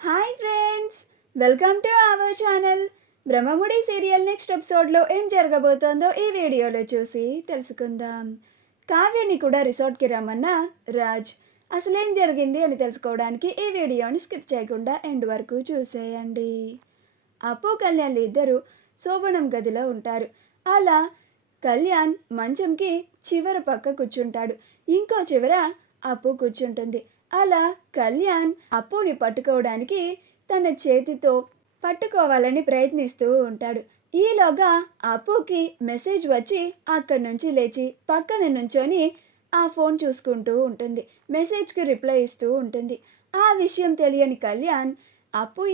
Hi friends, welcome to our channel. Brahmamudi serial next ఎపిసోడ్లో ఏం జరగబోతోందో ఈ వీడియోలో చూసి తెలుసుకుందాం. కావ్యని కూడా రిసార్ట్కి రమ్మన్న రాజ్ అసలేం జరిగింది అని తెలుసుకోవడానికి ఈ వీడియోని స్కిప్ చేయకుండా ఎండ్ వరకు చూసేయండి. అప్పు కళ్యాణ్ ఇద్దరు శోభనం గదిలో ఉంటారు. అలా కళ్యాణ్ మంచంకి చివర పక్క కూర్చుంటాడు, ఇంకో చివర అప్పు కూర్చుంటుంది. అలా కళ్యాణ్ అప్పుని పట్టుకోవడానికి తన చేతితో పట్టుకోవాలని ప్రయత్నిస్తూ ఉంటాడు. ఈలోగా అప్పుకి మెసేజ్ వచ్చి అక్కడి నుంచి లేచి పక్కన నుంచొని ఆ ఫోన్ చూసుకుంటూ ఉంటుంది. మెసేజ్కి రిప్లై ఇస్తూ ఉంటుంది. ఆ విషయం తెలియని కళ్యాణ్ అప్పు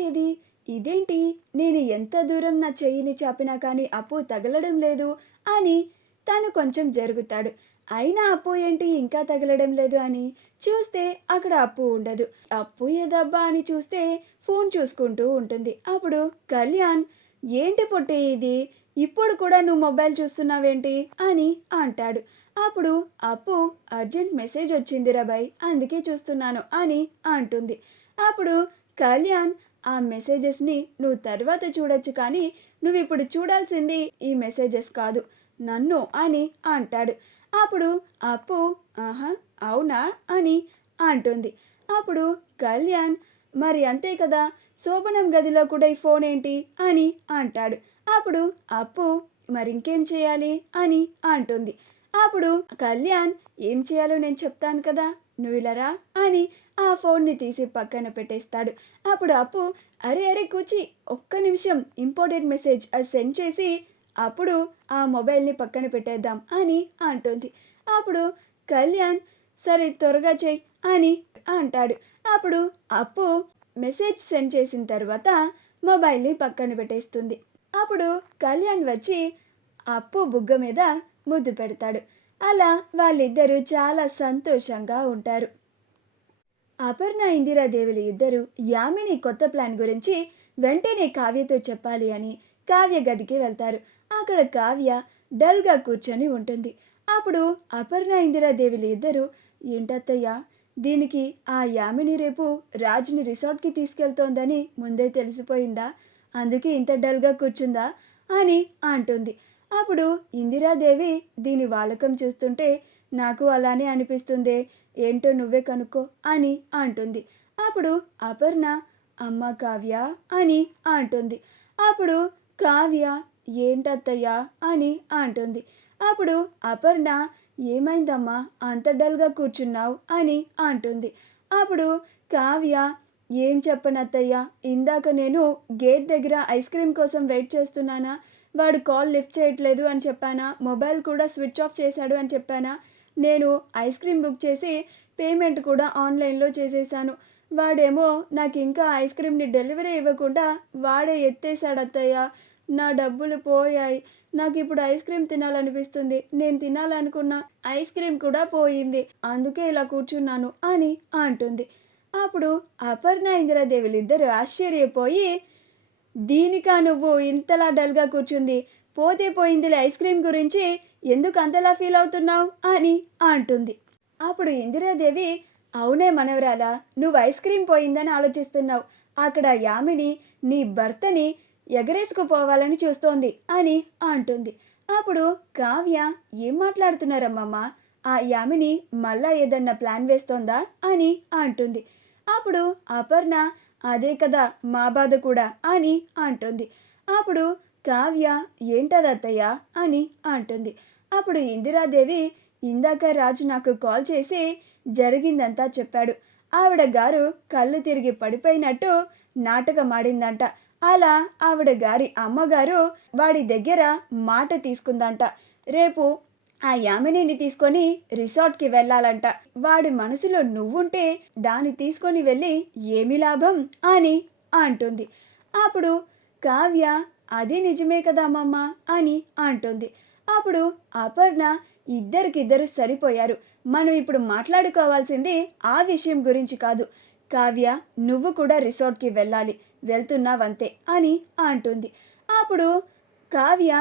ఇదేంటి, నేను ఎంత దూరం నా చెయ్యిని చాపినా కానీ అప్పు తగలడం లేదు అని తను కొంచెం జరుగుతాడు. అయినా అప్పు ఏంటి ఇంకా తగలడం లేదు అని చూస్తే అక్కడ అప్పు ఉండదు. అప్పు ఏదబ్బా అని చూస్తే ఫోన్ చూసుకుంటూ ఉంటుంది. అప్పుడు కళ్యాణ్, ఏంటి పొట్టి ఇది, ఇప్పుడు కూడా నువ్వు మొబైల్ చూస్తున్నావేంటి అని అంటాడు. అప్పుడు అప్పు, అర్జెంట్ మెసేజ్ వచ్చింది రాబాయ్, అందుకే చూస్తున్నాను అని అంటుంది. అప్పుడు కళ్యాణ్, ఆ మెసేజెస్ని నువ్వు తర్వాత చూడొచ్చు, కానీ నువ్వు ఇప్పుడు చూడాల్సింది ఈ మెసేజెస్ కాదు, నన్ను అని అంటాడు. అప్పుడు అప్పు, ఆహా అవునా అని అంటుంది. అప్పుడు కళ్యాణ్, మరి అంతే కదా, శోభనం గదిలో కూడా ఈ ఫోన్ ఏంటి అని అంటాడు. అప్పుడు అప్పు, మరి ఇంకేం చేయాలి అని అంటుంది. అప్పుడు కళ్యాణ్, ఏం చేయాలో నేను చెప్తాను కదా, నువ్వు ఇలారా అని ఆ ఫోన్ని తీసి పక్కన పెట్టేస్తాడు. అప్పుడు అప్పు, అరే అరే కూచి, ఒక్క నిమిషం, ఇంపార్టెంట్ మెసేజ్, అది సెండ్ చేసి అప్పుడు ఆ మొబైల్ని పక్కన పెట్టేద్దాం అని అంటుంది. అప్పుడు కళ్యాణ్, సరే త్వరగా చెయ్యి అని అంటాడు. అప్పుడు అప్పు మెసేజ్ సెండ్ చేసిన తర్వాత మొబైల్ని పక్కన పెట్టేస్తుంది. అప్పుడు కళ్యాణ్ వచ్చి అప్పు బుగ్గ మీద ముద్దు పెడతాడు. అలా వాళ్ళిద్దరూ చాలా సంతోషంగా ఉంటారు. అపర్ణ, ఇందిరాదేవులు ఇద్దరు యామిని కొత్త ప్లాన్ గురించి వెంటనే కావ్యతో చెప్పాలి అని కావ్య గదికి వెళ్తారు. అక్కడ కావ్య డల్గా కూర్చొని ఉంటుంది. అప్పుడు అపర్ణ, ఇందిరాదేవులు ఇద్దరు, ఏంటత్తయ్య, దీనికి ఆ యామిని రేపు రాజ్ని రిసార్ట్కి తీసుకెళ్తోందని ముందే తెలిసిపోయిందా, అందుకే ఇంత డల్గా కూర్చుందా అని అంటుంది. అప్పుడు ఇందిరాదేవి, దీని వాలకం చూస్తుంటే నాకు అలానే అనిపిస్తుందే, ఏంటో నువ్వే కనుక్కో అని అంటుంది. అప్పుడు అపర్ణ, అమ్మ కావ్య అని అంటుంది. అప్పుడు కావ్య, ఏంటత్తయ్యా అని అంటుంది. అప్పుడు అపర్ణ, ఏమైందమ్మా అంత డల్గా కూర్చున్నావు అని అంటుంది. అప్పుడు కావ్య, ఏం చెప్పనత్తయ్యా, ఇందాక నేను గేట్ దగ్గర ఐస్ క్రీమ్ కోసం వెయిట్ చేస్తున్నానా, వాడు కాల్ లిఫ్ట్ చేయట్లేదు అని చెప్పానా, మొబైల్ కూడా స్విచ్ ఆఫ్ చేశాడు అని చెప్పానా, నేను ఐస్ క్రీమ్ బుక్ చేసి పేమెంట్ కూడా ఆన్లైన్లో చేసేసాను, వాడేమో నాకు ఇంకా ఐస్ క్రీమ్ని డెలివరీ ఇవ్వకుండా వాడే ఎత్తేసాడు అత్తయ్య, నా డబ్బులు పోయాయి, నాకు ఇప్పుడు ఐస్ క్రీమ్ తినాలనిపిస్తుంది, నేను తినాలనుకున్న ఐస్ క్రీమ్ కూడా పోయింది, అందుకే ఇలా కూర్చున్నాను అని అంటుంది. అప్పుడు అపర్ణ, ఇందిరాదేవులు ఇద్దరు ఆశ్చర్యపోయి, దీనికా నువ్వు ఇంతలా డల్గా కూర్చుంది, పోతే పోయిందిలే, ఐస్ క్రీమ్ గురించి ఎందుకు అంతలా ఫీల్ అవుతున్నావు అని అంటుంది. అప్పుడు ఇందిరాదేవి, అవునే మనవరాలా, నువ్వు ఐస్ క్రీమ్ పోయిందని ఆలోచిస్తున్నావు, అక్కడ యామిని నీ భర్తని ఎగరేసుకుపోవాలని చూస్తోంది అని అంటుంది. అప్పుడు కావ్య, ఏం మాట్లాడుతున్నారమ్మమ్మ, ఆ యామిని మళ్ళా ఏదన్నా ప్లాన్ వేస్తోందా అని అంటుంది. అప్పుడు అపర్ణ, అదే కదా మా బాధ కూడా అని అంటుంది. అప్పుడు కావ్య, ఏంటదత్తయ్య అని అంటుంది. అప్పుడు ఇందిరాదేవి, ఇందాక రాజు నాకు కాల్ చేసి జరిగిందంతా చెప్పాడు, ఆవిడ గారు కళ్ళు తిరిగి పడిపోయినట్టు నాటకం ఆడిందంట, అలా ఆవిడ గారి అమ్మగారు వాడి దగ్గర మాట తీసుకుందంట, రేపు ఆ యామినిని తీసుకొని రిసార్ట్కి వెళ్ళాలంట, వాడి మనసులో నువ్వుంటే దాన్ని తీసుకొని వెళ్ళి ఏమి లాభం అని అంటుంది. అప్పుడు కావ్య, అది నిజమే కదా అమ్మమ్మ అని అంటుంది. అప్పుడు అపర్ణ, ఇద్దరికిద్దరు సరిపోయారు, మనం ఇప్పుడు మాట్లాడుకోవాల్సింది ఆ విషయం గురించి కాదు, కావ్య నువ్వు కూడా రిసార్ట్కి వెళ్ళాలి, వెళ్తున్నావంతే అని అంటుంది. అప్పుడు కావ్య,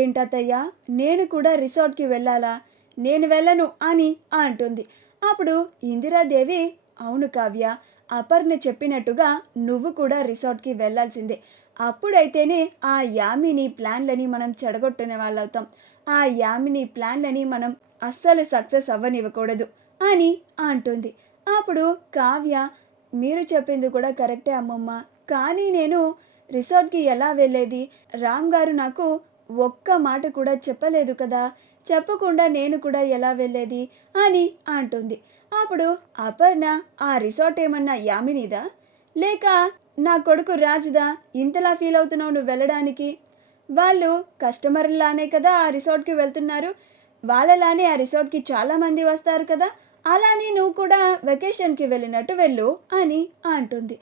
ఏంటత్తయ్యా, నేను కూడా రిసార్ట్కి వెళ్ళాలా, నేను వెళ్ళను అని అంటుంది. అప్పుడు ఇందిరాదేవి, అవును కావ్య, అపర్ణ చెప్పినట్టుగా నువ్వు కూడా రిసార్ట్కి వెళ్ళాల్సిందే. అప్పుడైతేనే ఆ యామిని ప్లాన్లని మనం చెడగొట్టిన వాళ్ళవుతాం. ఆ యామిని ప్లాన్లని మనం అస్సలు సక్సెస్ అవ్వనివ్వకూడదు అని అంటుంది. అప్పుడు కావ్య, మీరు చెప్పింది కూడా కరెక్టే అమ్మమ్మ, కానీ నేను రిసార్ట్కి ఎలా వెళ్ళేది? రామ్ గారు నాకు ఒక్క మాట కూడా చెప్పలేదు కదా, చెప్పకుండా నేను కూడా ఎలా వెళ్ళేది అని అంటుంది. అప్పుడు అపర్ణ, ఆ రిసార్ట్ ఏమన్నా యామినిదా లేక నా కొడుకు రాజుదా? ఇంతలా ఫీల్ అవుతున్నావు నువ్వు వెళ్ళడానికి? వాళ్ళు కస్టమర్లానే కదా ఆ రిసార్ట్కి వెళ్తున్నారు, వాళ్ళలానే ఆ రిసార్ట్కి చాలామంది వస్తారు కదా, అలానే నువ్వు కూడా వెకేషన్కి వెళ్ళినట్టు వెళ్ళు అని అంటుంది.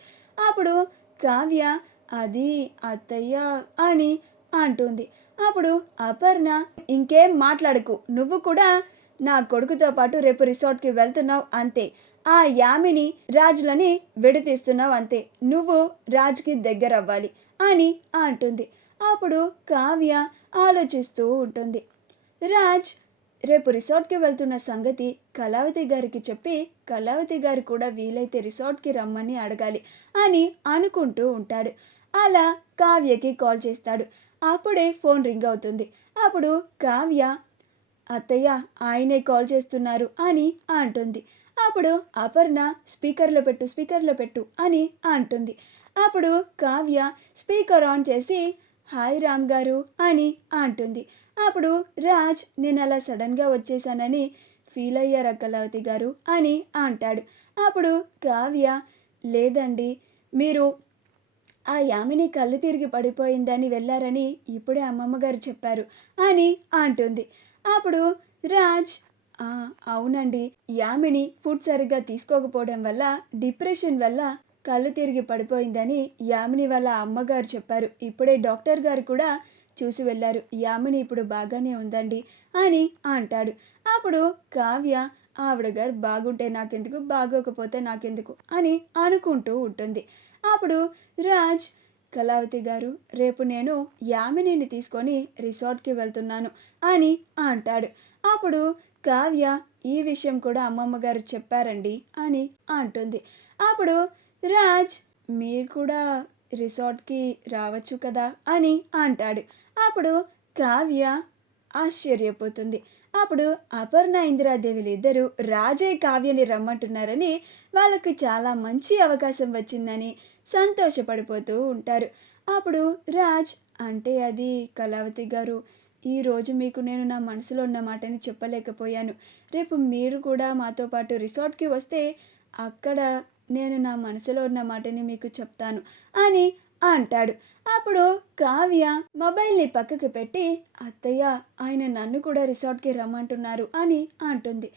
అప్పుడు కావ్య, అది అత్తయ్య అని అంటుంది. అప్పుడు అపర్ణ, ఇంకేం మాట్లాడకు, నువ్వు కూడా నా కొడుకుతో పాటు రేపు రిసార్ట్కి వెళ్తున్నావు అంతే. ఆ యామిని రాజులని విడదీస్తున్నావు అంతే. నువ్వు రాజ్కి దగ్గర అవ్వాలి అని అంటుంది. అప్పుడు కావ్య ఆలోచిస్తూ ఉంటుంది. రాజ్ రేపు రిసార్ట్కి వెళ్తున్న సంగతి కళావతి గారికి చెప్పి కళావతి గారు కూడా వీలైతే రిసార్ట్కి రమ్మని అడగాలి అని అనుకుంటూ ఉంటాడు. అలా కావ్యకి కాల్ చేస్తాడు. అప్పుడే ఫోన్ రింగ్ అవుతుంది. అప్పుడు కావ్య, అత్తయ్య ఆయనే కాల్ చేస్తున్నారు అని అంటుంది. అప్పుడు అపర్ణ, స్పీకర్లో పెట్టు అని అంటుంది. అప్పుడు కావ్య స్పీకర్ ఆన్ చేసి, హాయ్ రామ్ గారు అని అంటుంది. అప్పుడు రాజ్, నేను అలా సడన్గా వచ్చేసానని ఫీల్ అయ్యారా కళావతి గారు అని అంటాడు. అప్పుడు కావ్య, లేదండి, మీరు ఆ యామిని కళ్ళు తిరిగి పడిపోయిందని వెళ్ళారని ఇప్పుడే అమ్మమ్మగారు చెప్పారు అని అంటుంది. అప్పుడు రాజ్, "ఆ, అవునండి, యామిని ఫుడ్ సరిగ్గా తీసుకోకపోవడం వల్ల, డిప్రెషన్ వల్ల కళ్ళు తిరిగి పడిపోయిందని యామిని వాళ్ళ అమ్మగారు చెప్పారు. ఇప్పుడే డాక్టర్ గారు కూడా చూసి వెళ్ళారు. యామిని ఇప్పుడు బాగానే ఉందండి అని అంటాడు. అప్పుడు కావ్య, ఆవిడ గారు బాగుంటే నాకెందుకు, బాగోకపోతే నాకెందుకు అని అనుకుంటూ ఉంటుంది. అప్పుడు రాజ్, కళావతి గారు, రేపు నేను యామినిని తీసుకొని రిసార్ట్కి వెళ్తున్నాను అని అంటాడు. అప్పుడు కావ్య, ఈ విషయం కూడా అమ్మమ్మ గారు చెప్పారండి అని అంటుంది. అప్పుడు రాజ్, మీరు కూడా రిసార్ట్కి రావచ్చు కదా అని అంటాడు. అప్పుడు కావ్య ఆశ్చర్యపోతుంది. అప్పుడు అపర్ణ, ఇందిరాదేవిలు ఇద్దరు రాజే కావ్యని రమ్మంటున్నారని, వాళ్ళకి చాలా మంచి అవకాశం వచ్చిందని సంతోషపడిపోతూ ఉంటారు. అప్పుడు రాజ్, అంటే అది కళావతి గారు, ఈరోజు మీకు నేను నా మనసులో ఉన్న మాటని చెప్పలేకపోయాను. రేపు మీరు కూడా మాతో పాటు రిసార్ట్కి వస్తే అక్కడ నేను నా మనసులో ఉన్న మాటని మీకు చెప్తాను అని అంటాడు. అప్పుడు కావ్య మొబైల్ని పక్కకు పెట్టి, అత్తయ్య, ఆయన నన్ను కూడా రిసార్ట్కి రమ్మంటున్నారు అని అంటుంది.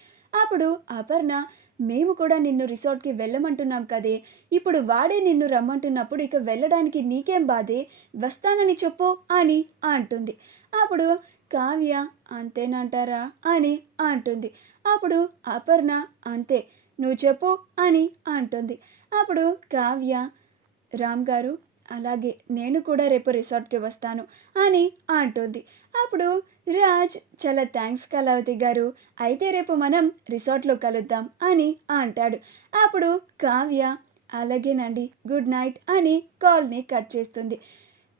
అప్పుడు అపర్ణ, మేము కూడా నిన్ను రిసార్ట్కి వెళ్ళమంటున్నాం కదే, ఇప్పుడు వాడే నిన్ను రమ్మంటున్నప్పుడు ఇక వెళ్ళడానికి నీకేం బాధే, వస్తానని చెప్పు అని అంటుంది. అప్పుడు కావ్య, అంతేనంటారా అని అంటుంది. అప్పుడు అపర్ణ, అంతే, నువ్వు చెప్పు అని అంటుంది. అప్పుడు కావ్య, రామ్ గారు, అలాగే నేను కూడా రేపు రిసార్ట్కి వస్తాను అని అంటుంది. అప్పుడు రాజ్, చాలా థ్యాంక్స్ కళావతి గారు, అయితే రేపు మనం రిసార్ట్లో కలుద్దాం అని అంటాడు. అప్పుడు కావ్య, అలాగేనండి, గుడ్ నైట్ అని కాల్ని కట్ చేస్తుంది.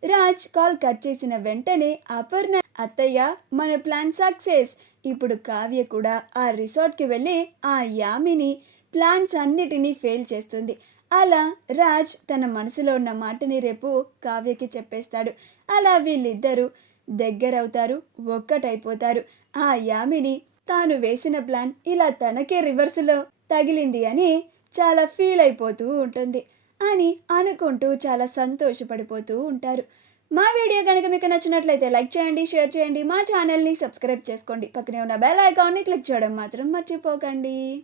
రాజ్ కాల్ కట్ చేసిన వెంటనే అపర్ణ, అత్తయ్య, మన ప్లాన్ సక్సెస్. ఇప్పుడు కావ్య కూడా ఆ రిసార్ట్కి వెళ్ళి ఆ యామిని ప్లాన్స్ అన్నిటినీ ఫెయిల్ చేస్తుంది. అలా రాజ్ తన మనసులో ఉన్న మాటని రేపు కావ్యకి చెప్పేస్తాడు. అలా వీళ్ళిద్దరూ దగ్గరవుతారు, ఒక్కటైపోతారు. ఆ యామిని తాను వేసిన ప్లాన్ ఇలా తనకే రివర్స్లో తగిలింది అని చాలా ఫీల్ అయిపోతూ ఉంటుంది అని అనుకుంటూ చాలా సంతోషపడిపోతూ ఉంటారు. మా వీడియో కనుక మీకు నచ్చినట్లయితే లైక్ చేయండి, షేర్ చేయండి, మా ఛానల్ని సబ్స్క్రైబ్ చేసుకోండి, పక్కనే ఉన్న బెల్ ఐకాన్ని క్లిక్ చేయడం మాత్రం మర్చిపోకండి.